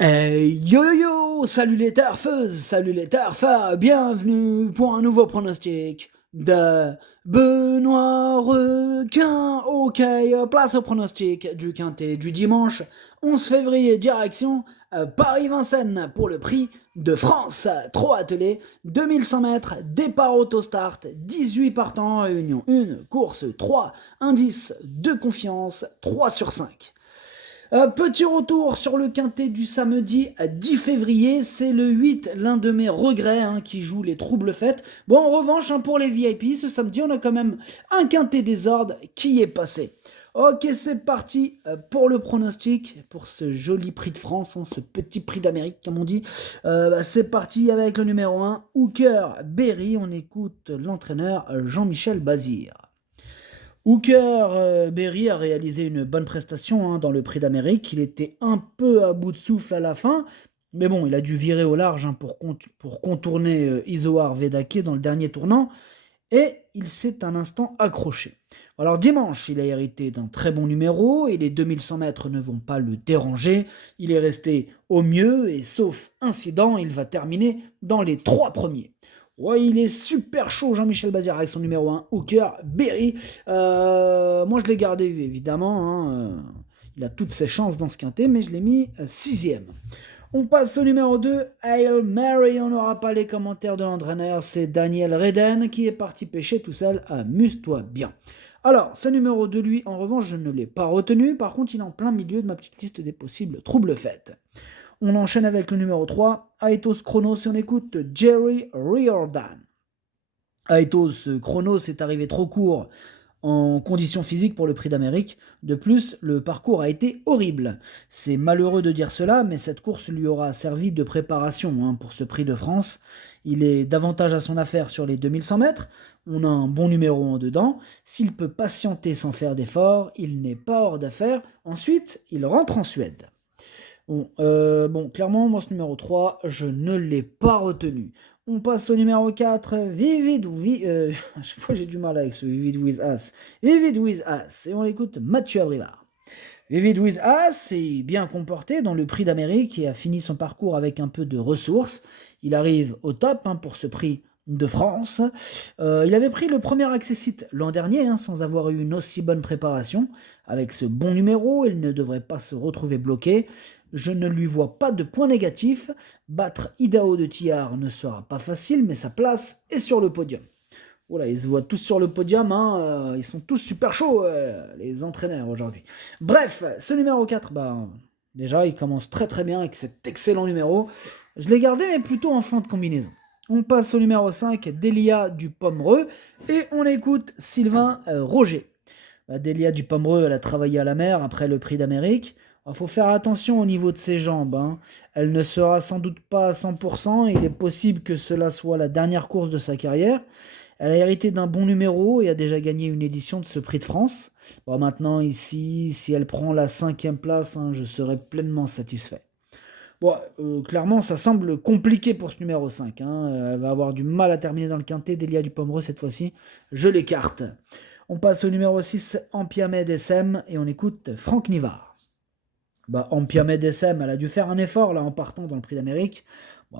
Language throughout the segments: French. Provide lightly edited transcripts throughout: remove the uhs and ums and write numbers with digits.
Yo yo yo, salut les turfeuses, salut les turfeurs, bienvenue pour un nouveau pronostic de Benoît Requin. Ok, place au pronostic du quintet du dimanche 11 février, direction Paris-Vincennes pour le prix de France. 3 attelés, 2100 mètres, départ auto-start, 18 partants en réunion 1, course 3, indice de confiance 3 sur 5. Petit retour sur le quintet du samedi 10 février, c'est le 8, l'un de mes regrets qui joue les troubles fêtes. Bon, en revanche, pour les VIP, ce samedi, on a quand même un quintet des ordres qui est passé. Ok, c'est parti pour le pronostic, pour ce joli prix de France, ce petit prix d'Amérique, comme on dit. C'est parti avec le numéro 1, Hooker Berry. On écoute l'entraîneur Jean-Michel Bazir. Hooker Berry a réalisé une bonne prestation dans le Prix d'Amérique. Il était un peu à bout de souffle à la fin, mais bon, il a dû virer au large pour contourner Isoar Vedake dans le dernier tournant, et il s'est un instant accroché. Alors dimanche, il a hérité d'un très bon numéro, et les 2100 mètres ne vont pas le déranger. Il est resté au mieux, et sauf incident, il va terminer dans les 3 premiers. Ouais, il est super chaud, Jean-Michel Bazir, avec son numéro 1, Hooker Berry. Moi, je l'ai gardé, évidemment. Il a toutes ses chances dans ce quintet, mais je l'ai mis 6ème. On passe au numéro 2, Hail Mary. On n'aura pas les commentaires de l'entraîneur, c'est Daniel Reden qui est parti pêcher tout seul. Amuse-toi bien. Alors, ce numéro 2, lui, en revanche, je ne l'ai pas retenu. Par contre, il est en plein milieu de ma petite liste des possibles troubles fêtes. On enchaîne avec le numéro 3, Aetos Chronos, et on écoute Jerry Riordan. Aetos Chronos est arrivé trop court en conditions physiques pour le Prix d'Amérique. De plus, le parcours a été horrible. C'est malheureux de dire cela, mais cette course lui aura servi de préparation pour ce Prix de France. Il est davantage à son affaire sur les 2100 mètres. On a un bon numéro en dedans. S'il peut patienter sans faire d'efforts, il n'est pas hors d'affaire. Ensuite, il rentre en Suède. Bon, clairement, moi, ce numéro 3, je ne l'ai pas retenu. On passe au numéro 4, Vivid à chaque fois j'ai du mal avec ce Vivid With Us. Vivid With Us, et on écoute Mathieu Abrivard. Vivid With Us s'est bien comporté dans le Prix d'Amérique et a fini son parcours avec un peu de ressources. Il arrive au top pour ce Prix de France. Il avait pris le premier accessite l'an dernier sans avoir eu une aussi bonne préparation. Avec ce bon numéro, il ne devrait pas se retrouver bloqué. Je ne lui vois pas de point négatif. Battre Idaho de Tillard ne sera pas facile, mais sa place est sur le podium. Voilà, ils se voient tous sur le podium, ils sont tous super chauds, les entraîneurs aujourd'hui. Bref, ce numéro 4, déjà, il commence très très bien avec cet excellent numéro. Je l'ai gardé, mais plutôt en fin de combinaison. On passe au numéro 5, Delia du Pomereux, et on écoute Sylvain Roger. Delia du Pomereux, elle a travaillé à la mer après le Prix d'Amérique. Il faut faire attention au niveau de ses jambes. Elle ne sera sans doute pas à 100%, et il est possible que cela soit la dernière course de sa carrière. Elle a hérité d'un bon numéro et a déjà gagné une édition de ce Prix de France. Bon, maintenant, ici, si elle prend la 5e place, je serai pleinement satisfait. Bon, clairement, ça semble compliqué pour ce numéro 5. Elle va avoir du mal à terminer dans le quintet. Delia du Pomereux, cette fois-ci, je l'écarte. On passe au numéro 6, Ampiamed SM, et on écoute Franck Nivard. Ampiamed SM, elle a dû faire un effort là en partant dans le Prix d'Amérique.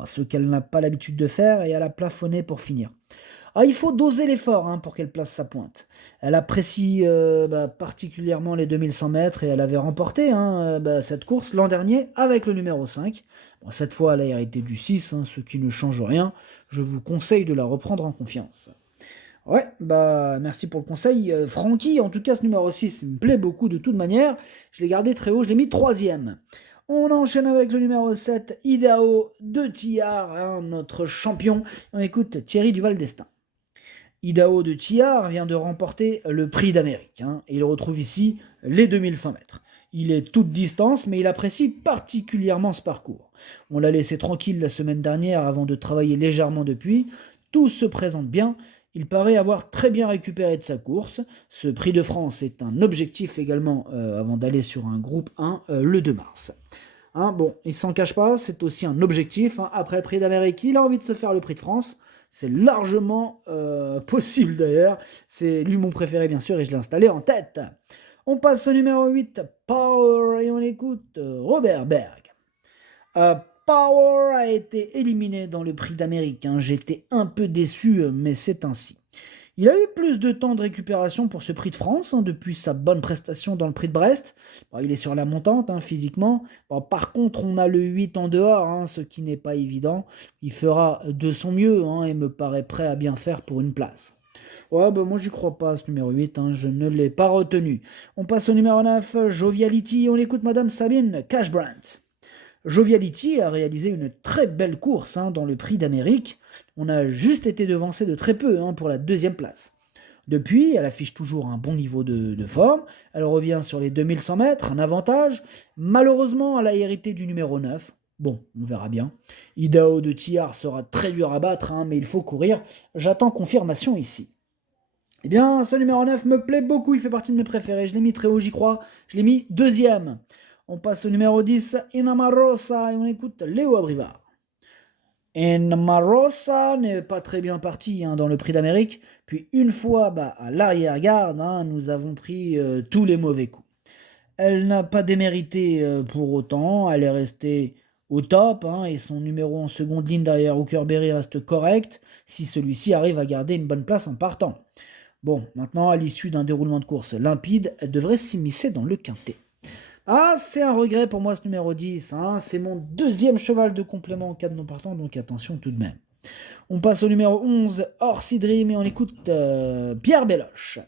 Ce qu'elle n'a pas l'habitude de faire, et elle a plafonné pour finir. Il faut doser l'effort pour qu'elle place sa pointe. Elle apprécie particulièrement les 2100 mètres, et elle avait remporté cette course l'an dernier avec le numéro 5. Cette fois, elle a hérité du 6, ce qui ne change rien. Je vous conseille de la reprendre en confiance. Ouais, merci pour le conseil. Francky, en tout cas, ce numéro 6 me plaît beaucoup de toute manière. Je l'ai gardé très haut, je l'ai mis 3ème. On enchaîne avec le numéro 7, Idaho de Tillard, notre champion. On écoute Thierry Duval d'Estaing. Idaho de Tillard vient de remporter le Prix d'Amérique, et il retrouve ici les 2100 mètres. Il est toute distance, mais il apprécie particulièrement ce parcours. On l'a laissé tranquille la semaine dernière avant de travailler légèrement depuis. Tout se présente bien. Il paraît avoir très bien récupéré de sa course. Ce Prix de France est un objectif également avant d'aller sur un groupe 1 le 2 mars. Il s'en cache pas, c'est aussi un objectif. Après le Prix d'Amérique, il a envie de se faire le Prix de France. C'est largement possible d'ailleurs. C'est lui mon préféré bien sûr, et je l'ai installé en tête. On passe au numéro 8, Power, et on écoute Robert Berg. Euh, Power a été éliminé dans le prix d'Amérique, hein. J'étais un peu déçu, mais c'est ainsi. Il a eu plus de temps de récupération pour ce prix de France, hein, depuis sa bonne prestation dans le prix de Brest. Bon, il est sur la montante, hein, physiquement. Bon, par contre, on a le 8 en dehors, hein, ce qui n'est pas évident. Il fera de son mieux, hein, et me paraît prêt à bien faire pour une place. Ouais, bah moi j'y crois pas, ce numéro 8, hein, je ne l'ai pas retenu. On passe au numéro 9, Joviality, on écoute Madame Sabine Cashbrandt. Joviality a réalisé une très belle course, hein, dans le prix d'Amérique. On a juste été devancé de très peu, hein, pour la deuxième place. Depuis, elle affiche toujours un bon niveau de forme. Elle revient sur les 2100 mètres, un avantage. Malheureusement, elle a hérité du numéro 9. Bon, on verra bien. Idaho de Tillard sera très dur à battre, hein, mais il faut courir. J'attends confirmation ici. Eh bien, ce numéro 9 me plaît beaucoup, il fait partie de mes préférés. Je l'ai mis très haut, j'y crois. Je l'ai mis deuxième. On passe au numéro 10, Inamarosa, et on écoute Léo Abrivard. Inamarosa n'est pas très bien parti, hein, dans le prix d'Amérique. Puis une fois, à l'arrière-garde, hein, nous avons pris tous les mauvais coups. Elle n'a pas démérité pour autant, elle est restée au top, hein, et son numéro en seconde ligne derrière Hookerberry reste correct, si celui-ci arrive à garder une bonne place en partant. Bon, maintenant, à l'issue d'un déroulement de course limpide, elle devrait s'immiscer dans le quintet. Ah, c'est un regret pour moi ce numéro 10, hein. C'est mon deuxième cheval de complément en cas de non partant, donc attention tout de même. On passe au numéro 11, Orsi Dream, et on écoute Pierre Belloche.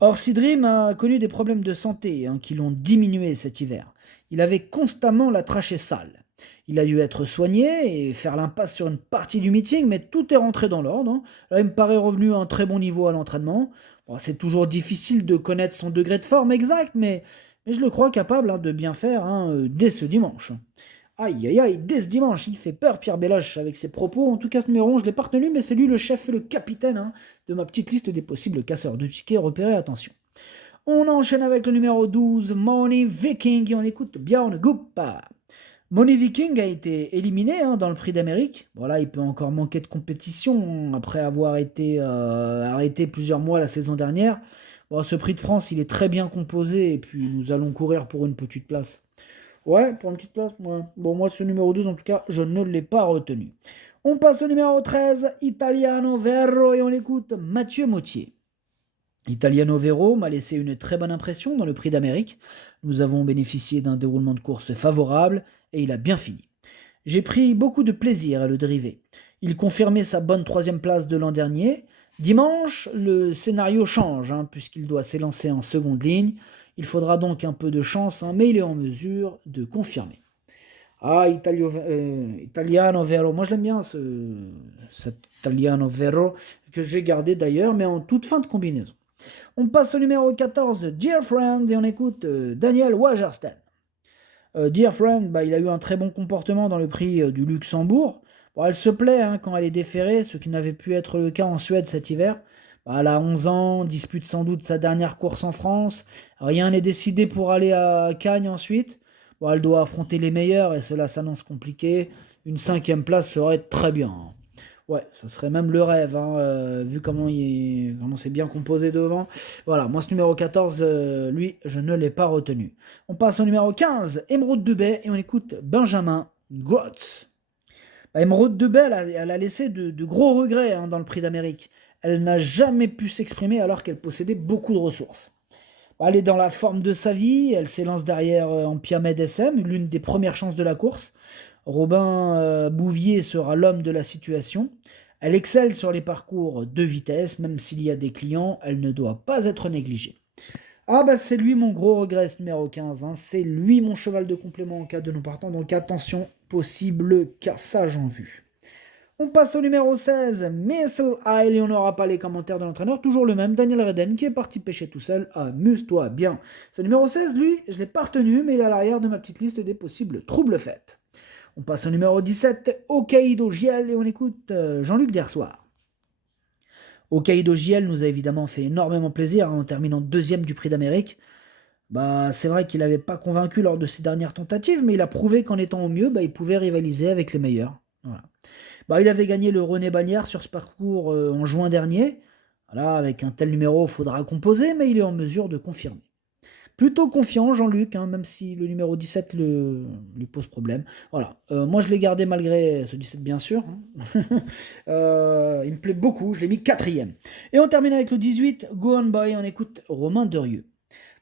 Orsi Dream a connu des problèmes de santé, hein, qui l'ont diminué cet hiver. Il avait constamment la trachée sale. Il a dû être soigné et faire l'impasse sur une partie du meeting, mais tout est rentré dans l'ordre, hein. Là, il me paraît revenu à un très bon niveau à l'entraînement. Bon, c'est toujours difficile de connaître son degré de forme exact, mais je le crois capable, hein, de bien faire, hein, dès ce dimanche. Aïe aïe aïe, dès ce dimanche, il fait peur Pierre Belloche avec ses propos. En tout cas, ce numéro 11, je ne l'ai pas retenu, mais c'est lui le chef et le capitaine, hein, de ma petite liste des possibles casseurs de tickets repérés, attention. On enchaîne avec le numéro 12, Money Viking, et on écoute Björn Goop. Money Viking a été éliminé, hein, dans le prix d'Amérique. Voilà, il peut encore manquer de compétition, hein, après avoir été arrêté plusieurs mois la saison dernière. Bon, ce prix de France, il est très bien composé, et puis nous allons courir pour une petite place. Ouais, pour une petite place, ouais. Bon, moi, ce numéro 12, en tout cas, je ne l'ai pas retenu. On passe au numéro 13, Italiano Verro, et on écoute Mathieu Mautier. Italiano Verro m'a laissé une très bonne impression dans le prix d'Amérique. Nous avons bénéficié d'un déroulement de course favorable, et il a bien fini. J'ai pris beaucoup de plaisir à le driver. Il confirmait sa bonne troisième place de l'an dernier. Dimanche, le scénario change, hein, puisqu'il doit s'élancer en seconde ligne. Il faudra donc un peu de chance, hein, mais il est en mesure de confirmer. Ah, Italiano Vero, moi je l'aime bien, cet Italiano Vero, que je vais garder d'ailleurs, mais en toute fin de combinaison. On passe au numéro 14, Dear Friend, et on écoute Daniel Wagersten. Dear Friend, il a eu un très bon comportement dans le prix du Luxembourg. Bon, elle se plaît, hein, quand elle est déférée, ce qui n'avait pu être le cas en Suède cet hiver. Elle a 11 ans, dispute sans doute sa dernière course en France. Rien n'est décidé pour aller à Cagnes ensuite. Bon, elle doit affronter les meilleurs et cela s'annonce compliqué. Une 5e place serait très bien. Ouais, ça serait même le rêve, hein, vu comment c'est bien composé devant. Voilà, moi ce numéro 14, lui, je ne l'ai pas retenu. On passe au numéro 15, Émeraude de Baie, et on écoute Benjamin Grotz. Émeraude de Baie, elle a laissé de gros regrets, hein, dans le prix d'Amérique. Elle n'a jamais pu s'exprimer alors qu'elle possédait beaucoup de ressources. Elle est dans la forme de sa vie, elle s'élance derrière en Piamed SM, l'une des premières chances de la course. Robin Bouvier sera l'homme de la situation. Elle excelle sur les parcours de vitesse, même s'il y a des clients, elle ne doit pas être négligée. Ah c'est lui mon gros regret, ce numéro 15, hein. C'est lui mon cheval de complément en cas de non partant, donc attention, possible cassage en vue. On passe au numéro 16, Missile Isle, et on n'aura pas les commentaires de l'entraîneur, toujours le même, Daniel Reden, qui est parti pêcher tout seul. Amuse-toi bien. Ce numéro 16, lui, je ne l'ai pas retenu, mais il est à l'arrière de ma petite liste des possibles troubles faits. On passe au numéro 17, Hokkaido Giel, et on écoute Jean-Luc Dersoir. Hokkaido Giel nous a évidemment fait énormément plaisir, hein, en terminant deuxième du prix d'Amérique. C'est vrai qu'il n'avait pas convaincu lors de ses dernières tentatives, mais il a prouvé qu'en étant au mieux, il pouvait rivaliser avec les meilleurs. Voilà. Il avait gagné le René Bagnères sur ce parcours en juin dernier. Voilà, avec un tel numéro, il faudra composer, mais il est en mesure de confirmer. Plutôt confiant, Jean-Luc, hein, même si le numéro 17 lui pose problème. Voilà. Moi, je l'ai gardé malgré ce 17, bien sûr. Hein. Il me plaît beaucoup. Je l'ai mis 4e. Et on termine avec le 18, Go On Boy. On écoute Romain Derieux.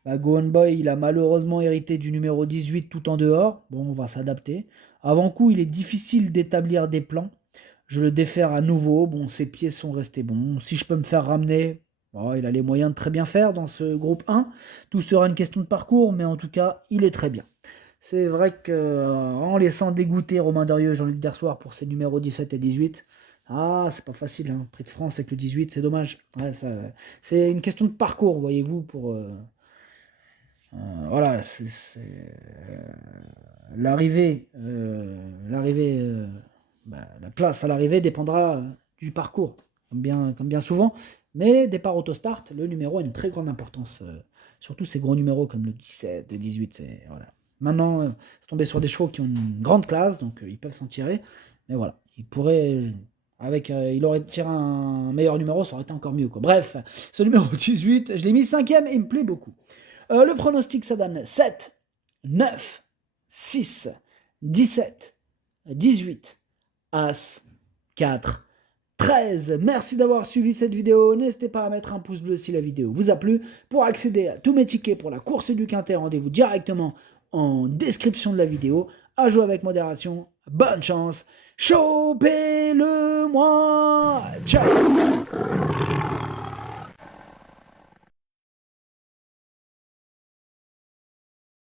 Go On Boy, il a malheureusement hérité du numéro 18 tout en dehors. Bon, on va s'adapter. Avant coup, il est difficile d'établir des plans. Je le défère à nouveau. Bon, ses pieds sont restés bons. Si je peux me faire ramener, bon, il a les moyens de très bien faire dans ce groupe 1. Tout sera une question de parcours, mais en tout cas, il est très bien. C'est vrai qu'en laissant dégoûter Romain Derieux et Jean-Luc Dersoir pour ses numéros 17 et 18, c'est pas facile. Hein. Prix de France avec le 18, c'est dommage. Ouais, c'est une question de parcours, voyez-vous, pour... voilà, l'arrivée, la place à l'arrivée dépendra du parcours, comme bien souvent. Mais départ autostart, le numéro a une très grande importance. Surtout ces gros numéros comme le 17, le 18. Voilà. Maintenant, c'est tombé sur des chevaux qui ont une grande classe, donc ils peuvent s'en tirer. Mais voilà, il aurait tiré un meilleur numéro, ça aurait été encore mieux. Quoi. Bref, ce numéro 18, je l'ai mis 5e et il me plaît beaucoup. Le pronostic, ça donne 7, 9, 6, 17, 18, As, 4, 13. Merci d'avoir suivi cette vidéo. N'hésitez pas à mettre un pouce bleu si la vidéo vous a plu. Pour accéder à tous mes tickets pour la course du Quintet, rendez-vous directement en description de la vidéo. À jouer avec modération. Bonne chance. Chopez-le-moi. Ciao.